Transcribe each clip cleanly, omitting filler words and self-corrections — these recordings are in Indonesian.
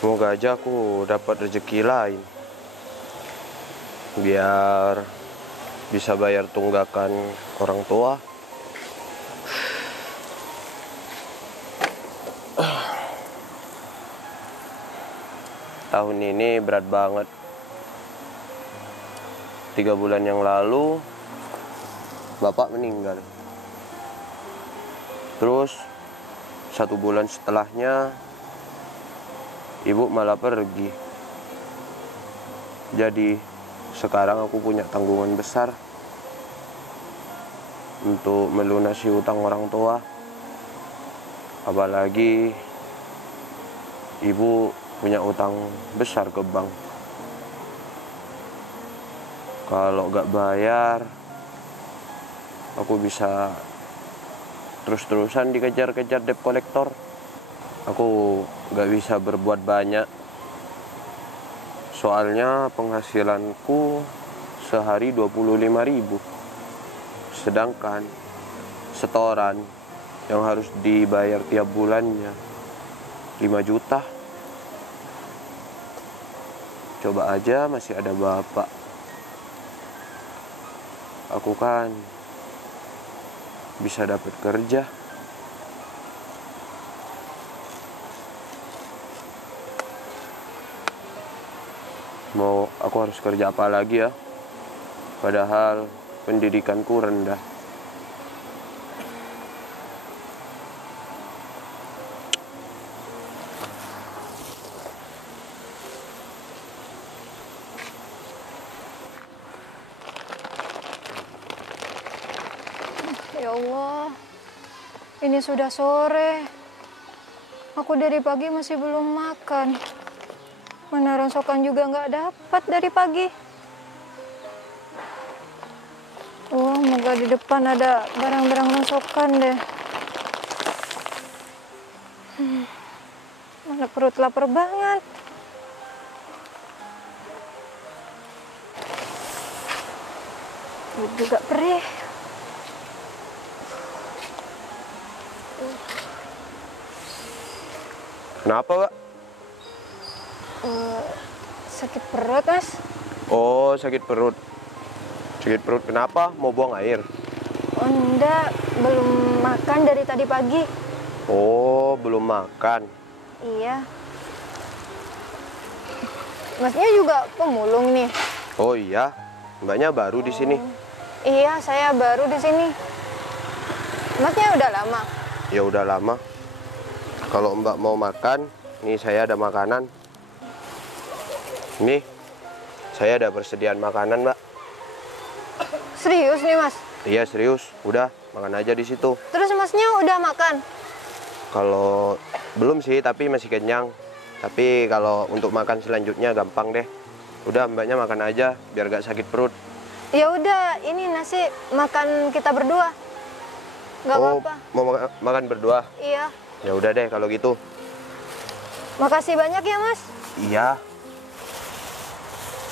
Semoga aja aku dapat rezeki lain. Biar bisa bayar tunggakan orang tua. Tahun ini berat banget. 3 bulan yang lalu, bapak meninggal. Terus, 1 bulan setelahnya, ibu malah pergi. Jadi, sekarang aku punya tanggungan besar untuk melunasi utang orang tua. Apalagi, ibu punya utang besar ke bank. Kalau gak bayar, aku bisa terus-terusan dikejar-kejar debt collector. Aku gak bisa berbuat banyak. Soalnya penghasilanku sehari 25.000. Sedangkan setoran yang harus dibayar tiap bulannya 5 juta. Coba aja masih ada bapak. Aku kan bisa dapat kerja. Mau aku harus kerja apa lagi ya? Padahal pendidikanku rendah. Ya Allah, ini sudah sore. Aku dari pagi masih belum makan. Mana rongsokan juga nggak dapat dari pagi. Moga di depan ada barang-barang rongsokan deh. Mana perut lapar banget. Perut juga perih. Kenapa, Pak? Sakit perut, Mas. Oh, sakit perut. Sakit perut kenapa? Mau buang air? Oh, enggak, belum makan dari tadi pagi. Oh, belum makan. Iya. Masnya juga pemulung nih. Oh iya, mbaknya baru di sini. Iya, saya baru di sini. Masnya udah lama? Ya udah lama. Kalau mbak mau makan, nih saya ada makanan. Nih, saya ada persediaan makanan, mbak. Serius nih, Mas? Iya serius, udah makan aja di situ. Terus Masnya udah makan? Kalau belum sih, tapi masih kenyang. Tapi kalau untuk makan selanjutnya gampang deh. Udah mbaknya makan aja, biar gak sakit perut. Ya udah, ini nasi makan kita berdua. Gak apa-apa. Mau makan berdua? Iya. Ya udah deh kalau gitu. Makasih banyak ya, Mas. Iya.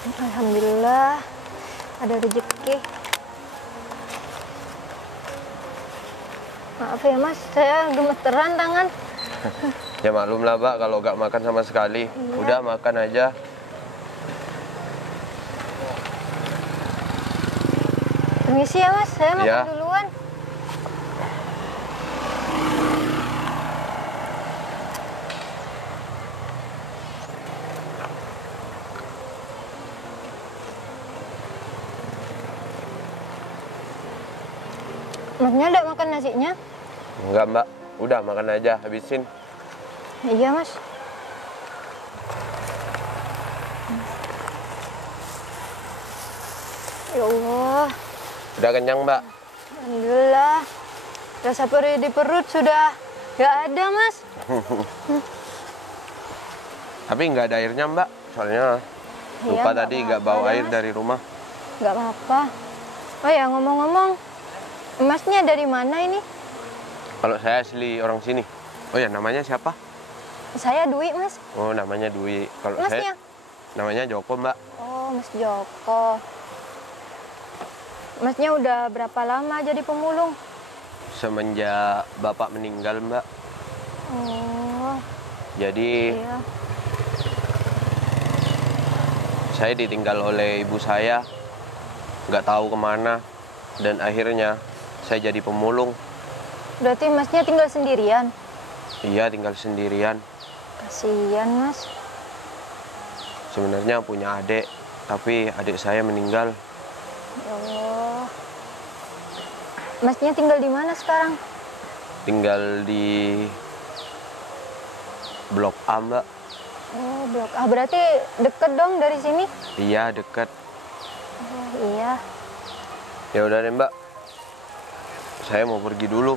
Alhamdulillah, ada rezeki. Maaf ya, Mas, saya gemeteran tangan. Ya maklum lah, Mbak, kalau gak makan sama sekali. Iya. Udah makan aja. Permisi ya, Mas, saya makan Iya. duluan. Masnya udah makan nasinya? Enggak, Mbak. Udah makan aja, habisin. Iya, Mas. Ya Allah. Udah kenyang, Mbak? Alhamdulillah. Rasa perih di perut sudah gak ada, Mas. Tapi nggak ada airnya, Mbak. Soalnya Iya, lupa nggak tadi apa-apa nggak bawa deh, air Mas. dari rumah. Gak apa-apa. Oh ya, ngomong-ngomong, Masnya dari mana ini? Kalau saya asli orang sini. Oh ya, namanya siapa? Saya Dwi, Mas. Oh, namanya Dwi. Kalau Masnya? saya namanya Joko, Mbak. Oh, Mas Joko. Masnya udah berapa lama jadi pemulung? Semenjak Bapak meninggal, Mbak. Oh, Jadi iya. Saya ditinggal oleh ibu saya, nggak tahu kemana, dan akhirnya saya jadi pemulung. Berarti masnya tinggal sendirian? Iya, tinggal sendirian. Kasihan mas. Sebenarnya punya adik, tapi adik saya meninggal. Ya Allah. Masnya tinggal di mana sekarang? Tinggal di Blok A, Mbak. Oh, Blok A. Berarti deket dong dari sini? Iya, dekat. Oh, iya. Ya udah deh, Mbak. Saya mau pergi dulu.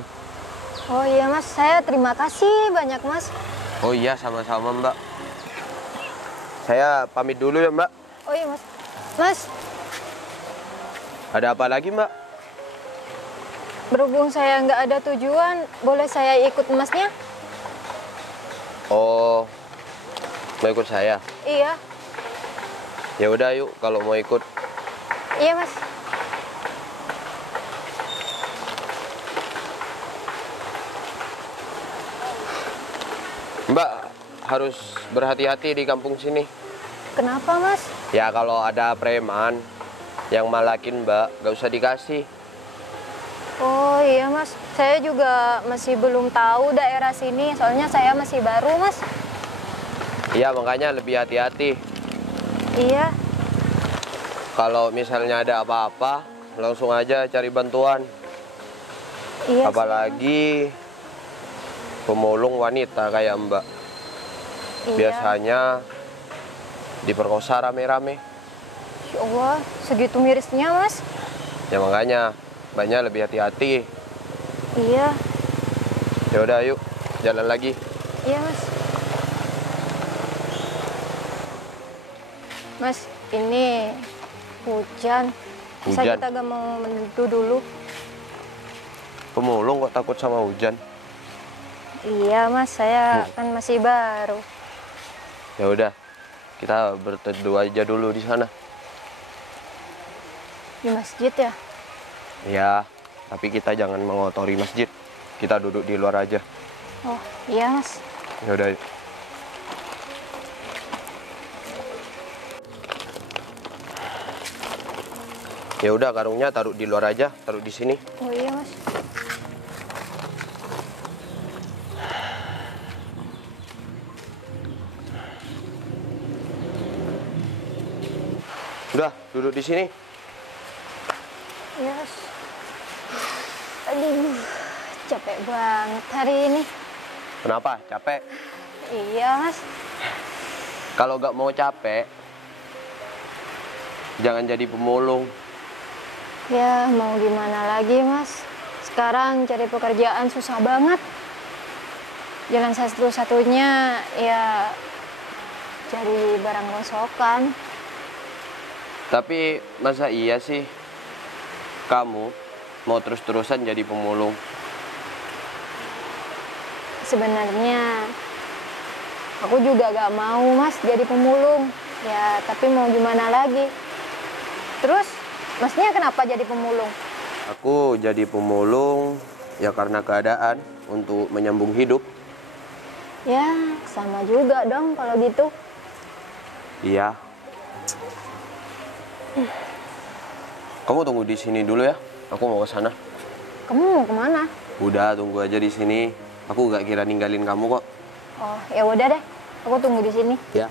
Oh iya mas, saya terima kasih banyak mas. Oh iya, sama-sama, Mbak. Saya pamit dulu ya, Mbak. Oh iya mas. Mas, Ada apa lagi, Mbak? berhubung saya nggak ada tujuan, boleh saya ikut masnya? Oh, mau ikut saya? Iya. Ya udah, yuk kalau mau ikut. Iya mas. Mbak, harus berhati-hati di kampung sini. Kenapa mas? Ya kalau ada preman yang malakin Mbak, gak usah dikasih. Oh iya mas, saya juga masih belum tahu daerah sini, soalnya saya masih baru mas. Iya, makanya lebih hati-hati. Iya. Kalau misalnya ada apa-apa, langsung aja cari bantuan. Iya. Apalagi pemulung wanita kayak Mbak. Iya. Biasanya diperkosa rame-rame. Ya Allah, segitu mirisnya mas. Ya makanya Mbaknya lebih hati-hati. Iya. Ya udah, yuk jalan lagi. Iya mas. Mas, ini hujan. Bisa Hujan? kita gak mau menentu dulu? Pemulung kok takut sama hujan? Iya mas, saya kan masih baru. Ya udah, kita berteduh aja dulu di sana. Di masjid ya? Ya, tapi kita jangan mengotori masjid. Kita duduk di luar aja. Oh iya mas. Ya udah. Ya udah, karungnya taruh di luar aja, taruh di sini. Oh iya mas. Udah, duduk di sini. Iya mas. Aduh, capek banget hari ini. Kenapa? Capek? Iya mas. Kalau nggak mau capek, jangan jadi pemulung. Ya mau gimana lagi mas. Sekarang cari pekerjaan susah banget. Jalan satu-satunya ya cari barang rongsokan. Tapi masa iya sih kamu mau terus-terusan jadi pemulung? Sebenarnya aku juga gak mau mas jadi pemulung. Ya tapi mau gimana lagi. Terus masnya kenapa jadi pemulung? Aku jadi pemulung ya karena keadaan untuk menyambung hidup. Ya sama juga dong kalau gitu. Iya. Kamu tunggu di sini dulu ya. Aku mau ke sana. Kamu mau kemana? Udah, tunggu aja di sini. Aku gak kira ninggalin kamu kok. Oh ya udah deh. Aku tunggu di sini. Ya.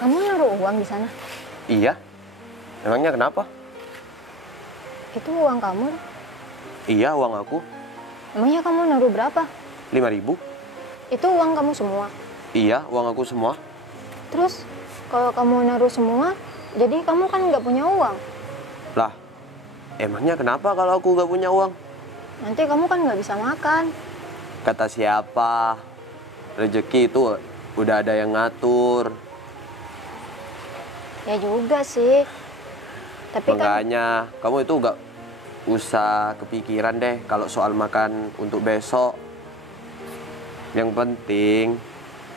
Kamu naruh uang di sana? Iya. Emangnya kenapa? Itu uang kamu? Iya, uang aku. Emangnya kamu naruh berapa? 5.000. Itu uang kamu semua? Iya, uang aku semua. Terus kalau kamu naruh semua, jadi kamu kan nggak punya uang. Lah, emangnya kenapa kalau aku gak punya uang? Nanti kamu kan nggak bisa makan. Kata siapa? Rezeki itu udah ada yang ngatur. Ya juga sih. Tapi kan Makanya kamu itu usah kepikiran deh kalau soal makan untuk besok. Yang penting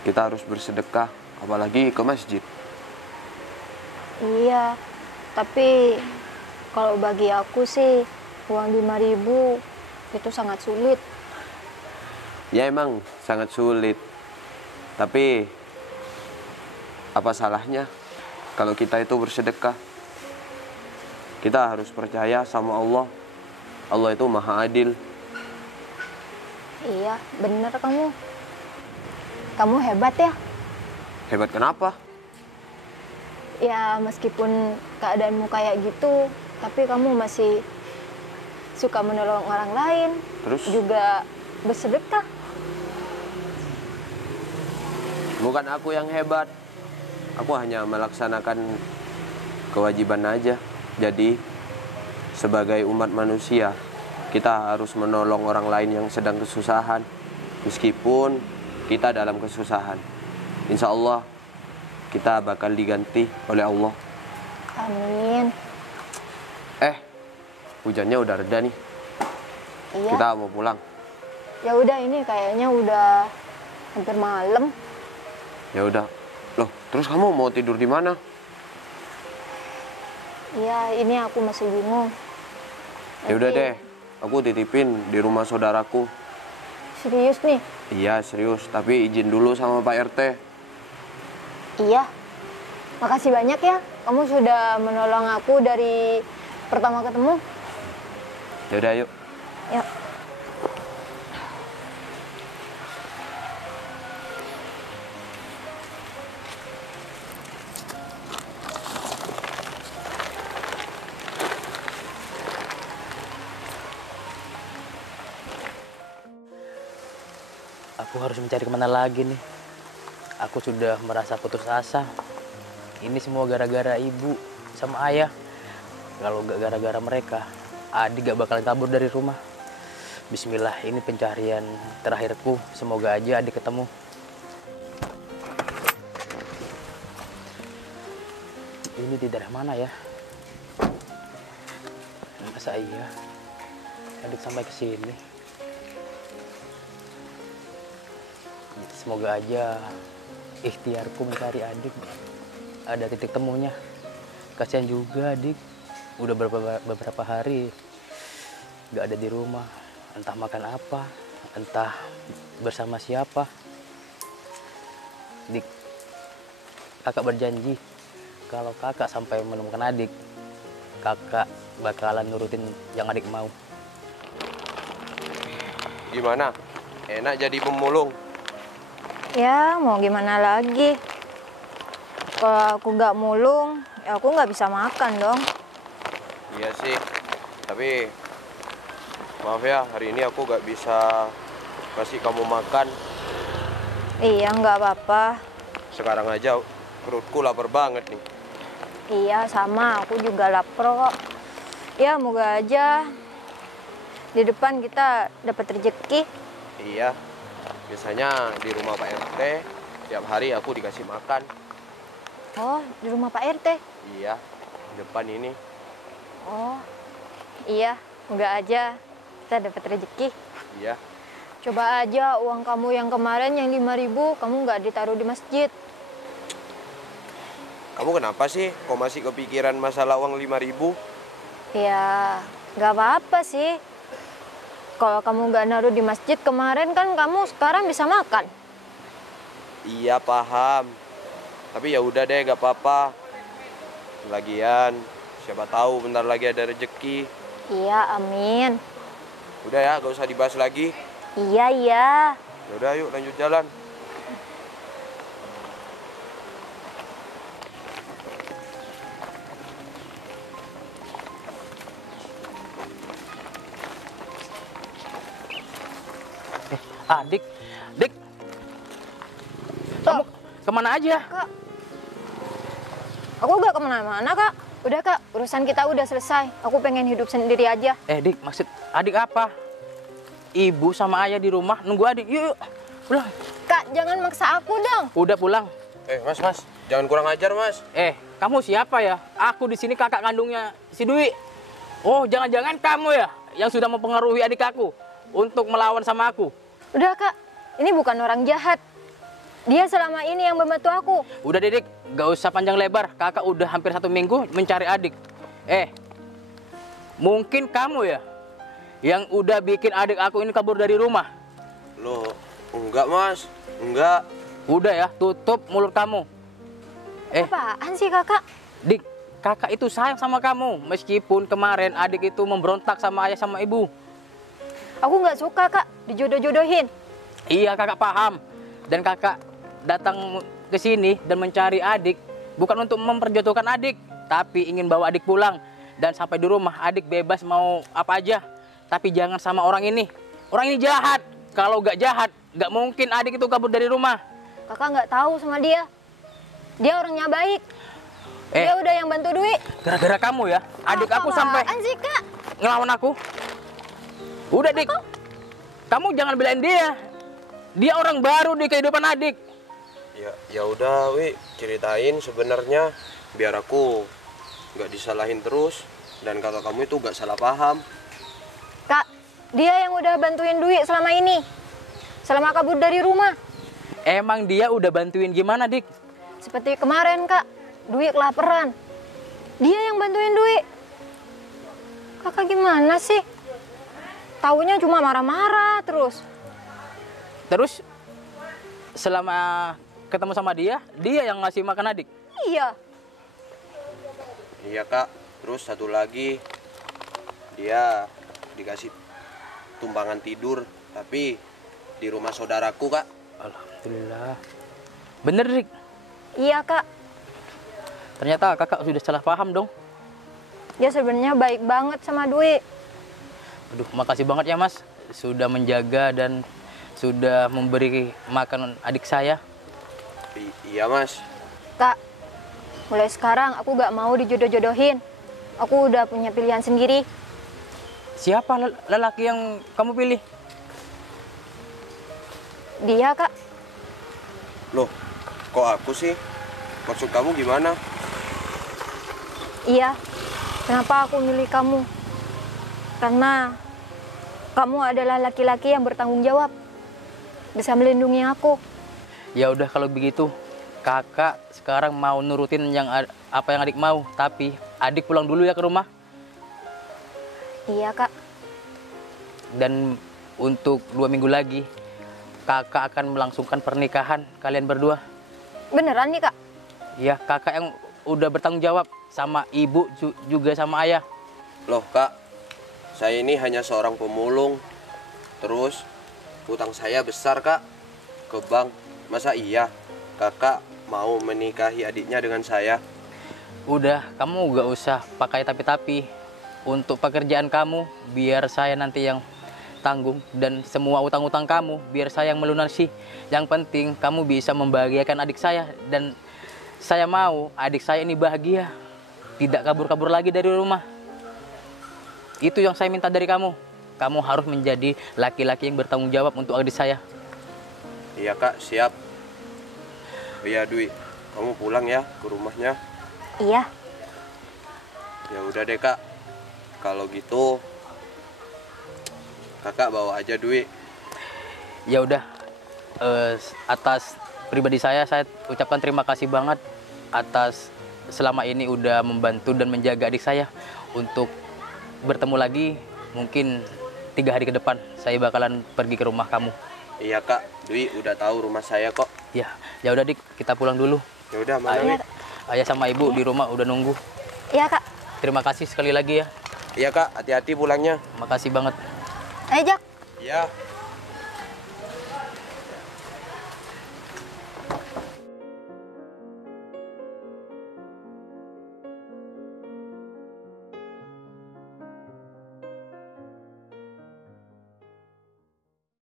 kita harus bersedekah, apalagi ke masjid. Iya, tapi kalau bagi aku sih uang 5.000 itu sangat sulit. Ya emang sangat sulit. Tapi apa salahnya kalau kita itu bersedekah? Kita harus percaya sama Allah. Allah itu maha adil. Iya, bener kamu. Kamu hebat ya. Hebat kenapa? Ya meskipun keadaanmu kayak gitu, tapi kamu masih suka menolong orang lain. Terus? Juga bersedekah. Bukan aku yang hebat. Aku hanya melaksanakan kewajiban aja. Jadi, sebagai umat manusia, kita harus menolong orang lain yang sedang kesusahan. Meskipun kita dalam kesusahan. Insya Allah, kita bakal diganti oleh Allah. Amin. Hujannya udah reda nih. Iya. Kita mau pulang. Ya udah, ini kayaknya udah hampir malam. Ya udah. Loh, terus kamu mau tidur di mana? Iya, ini aku masih bingung. Ya udah Nanti- deh, aku titipin di rumah saudaraku. Serius nih? Iya, serius. Tapi izin dulu sama Pak RT. Iya. Makasih banyak ya. Kamu sudah menolong aku dari pertama ketemu. Ya udah, yuk. Ya. Aku harus mencari kemana lagi nih. Aku sudah merasa putus asa. Ini semua gara-gara ibu sama ayah. Kalau gak gara-gara mereka, adik gak bakalan kabur dari rumah. Bismillah, ini pencarian terakhirku. Semoga aja adik ketemu. Ini di daerah mana ya? Masa iya adik sampai ke sini? Semoga aja ikhtiarku mencari adik ada titik temunya. Kasihan juga adik, udah beberapa hari gak ada di rumah. Entah makan apa, entah bersama siapa. Dik, kakak berjanji kalau kakak sampai menemukan adik, kakak bakalan nurutin yang adik mau. Gimana? Enak jadi pemulung? Ya, mau gimana lagi? Kalau aku nggak mulung, ya aku nggak bisa makan dong. Iya sih. Tapi maaf ya, hari ini aku gak bisa kasih kamu makan. Iya, nggak apa-apa. Sekarang aja perutku lapar banget nih. Iya, sama. Aku juga lapar kok. Ya, moga aja di depan kita dapat rezeki. Iya. Biasanya di rumah Pak RT tiap hari aku dikasih makan. Oh, di rumah Pak RT? Iya, di depan ini. Oh, iya. Moga aja kita dapat rezeki. Iya. Coba aja uang kamu yang kemarin yang 5.000 kamu nggak ditaruh di masjid. Kamu kenapa sih? Kok masih kepikiran masalah uang 5.000? Ya, nggak apa-apa sih. Kalau kamu nggak naruh di masjid kemarin kan kamu sekarang bisa makan. Iya, paham. Tapi ya udah deh, gak apa-apa. Lagian, siapa tahu bentar lagi ada rezeki. Iya, amin. Udah ya, gak usah dibahas lagi. Iya, iya. Ya udah, yuk lanjut jalan. Adik, Dik, kamu kemana aja? Kak, aku nggak kemana-mana, Kak. Udah, Kak, urusan kita udah selesai. Aku pengen hidup sendiri aja. Dik, maksud adik apa? Ibu sama ayah di rumah nunggu adik. Yuk, pulang. Kak, jangan maksa aku dong. Udah pulang. Mas, jangan kurang ajar, Mas. Kamu siapa ya? Aku di sini kakak kandungnya si Dwi. Oh, jangan-jangan kamu ya yang sudah mempengaruhi adik aku untuk melawan sama aku. Udah Kak, ini bukan orang jahat. Dia selama ini yang membantu aku. Udah Didik, gak usah panjang lebar. Kakak udah hampir 1 minggu mencari adik. Mungkin kamu ya yang udah bikin adik aku ini kabur dari rumah. Loh, enggak Mas, enggak. Udah ya, tutup mulut kamu. Apaan sih Kakak? Dik, kakak itu sayang sama kamu. Meskipun kemarin adik itu memberontak sama ayah sama ibu. Aku nggak suka Kak dijodoh-jodohin. Iya, kakak paham. Dan kakak datang ke sini dan mencari adik bukan untuk memperjodohkan adik, tapi ingin bawa adik pulang. Dan sampai di rumah adik bebas mau apa aja. Tapi jangan sama orang ini. Orang ini jahat. Kalau nggak jahat, nggak mungkin adik itu kabur dari rumah. Kakak nggak tahu sama dia. Dia orangnya baik. Dia udah yang bantu Dwi. Gara-gara kamu ya, adik aku sampai Apaan sih Kak? ngelawan aku. Udah Dik, kamu jangan belain dia. Dia orang baru di kehidupan adik. Ya udah, Wi, ceritain sebenarnya biar aku nggak disalahin terus dan kakak kamu itu nggak salah paham. Kak, dia yang udah bantuin Dwi selama ini. Selama kabur dari rumah. Emang dia udah bantuin gimana, Dik? Seperti kemarin Kak, Dwi kelaparan. Dia yang bantuin Dwi. Kakak gimana sih? Taunya cuma marah-marah terus. Terus selama ketemu sama dia yang ngasih makan adik. Iya. Iya Kak, terus satu lagi dia dikasih tumpangan tidur tapi di rumah saudaraku Kak. Alhamdulillah. Bener Dik. Iya Kak. Ternyata kakak sudah salah paham dong. Dia sebenarnya baik banget sama Dwi. Aduh, makasih banget ya Mas sudah menjaga dan sudah memberi makan adik saya. Iya Mas. Kak, mulai sekarang aku gak mau dijodoh-jodohin. Aku udah punya pilihan sendiri. Siapa lelaki yang kamu pilih? Dia Kak. Loh, kok aku sih? Maksud kamu gimana? Iya. Kenapa aku milih kamu? Karena kamu adalah laki-laki yang bertanggung jawab. Bisa melindungi aku. Ya udah kalau begitu, kakak sekarang mau nurutin apa yang adik mau, tapi adik pulang dulu ya ke rumah. Iya Kak. Dan untuk 2 minggu lagi, kakak akan melangsungkan pernikahan kalian berdua. Beneran nih Kak? Ya, kakak yang udah bertanggung jawab sama ibu juga sama ayah. Loh Kak, saya ini hanya seorang pemulung. Terus utang saya besar Kak ke bank. Masa iya kakak mau menikahi adiknya dengan saya? Udah, kamu gak usah pakai tapi-tapi. Untuk pekerjaan kamu, biar saya nanti yang tanggung. Dan semua utang-utang kamu, biar saya yang melunasi. Yang penting, kamu bisa membahagiakan adik saya. Dan saya mau adik saya ini bahagia. Tidak kabur-kabur lagi dari rumah. Itu yang saya minta dari kamu. Kamu harus menjadi laki-laki yang bertanggung jawab untuk adik saya. Iya Kak, siap. Iya Dwi, kamu pulang ya ke rumahnya. Iya. Ya udah deh Kak, kalau gitu kakak bawa aja Dwi. Ya udah, atas pribadi saya ucapkan terima kasih banget atas selama ini udah membantu dan menjaga adik saya. Untuk bertemu lagi mungkin 3 hari ke depan saya bakalan pergi ke rumah kamu. Iya Kak, Dwi udah tahu rumah saya kok. Ya udah Dik, kita pulang dulu. Ya udah, mana Dwi? Ayah sama ibu di rumah udah nunggu. Iya Kak. Terima kasih sekali lagi ya. Iya Kak, hati-hati pulangnya. Makasih banget. Ayo Jak. Iya.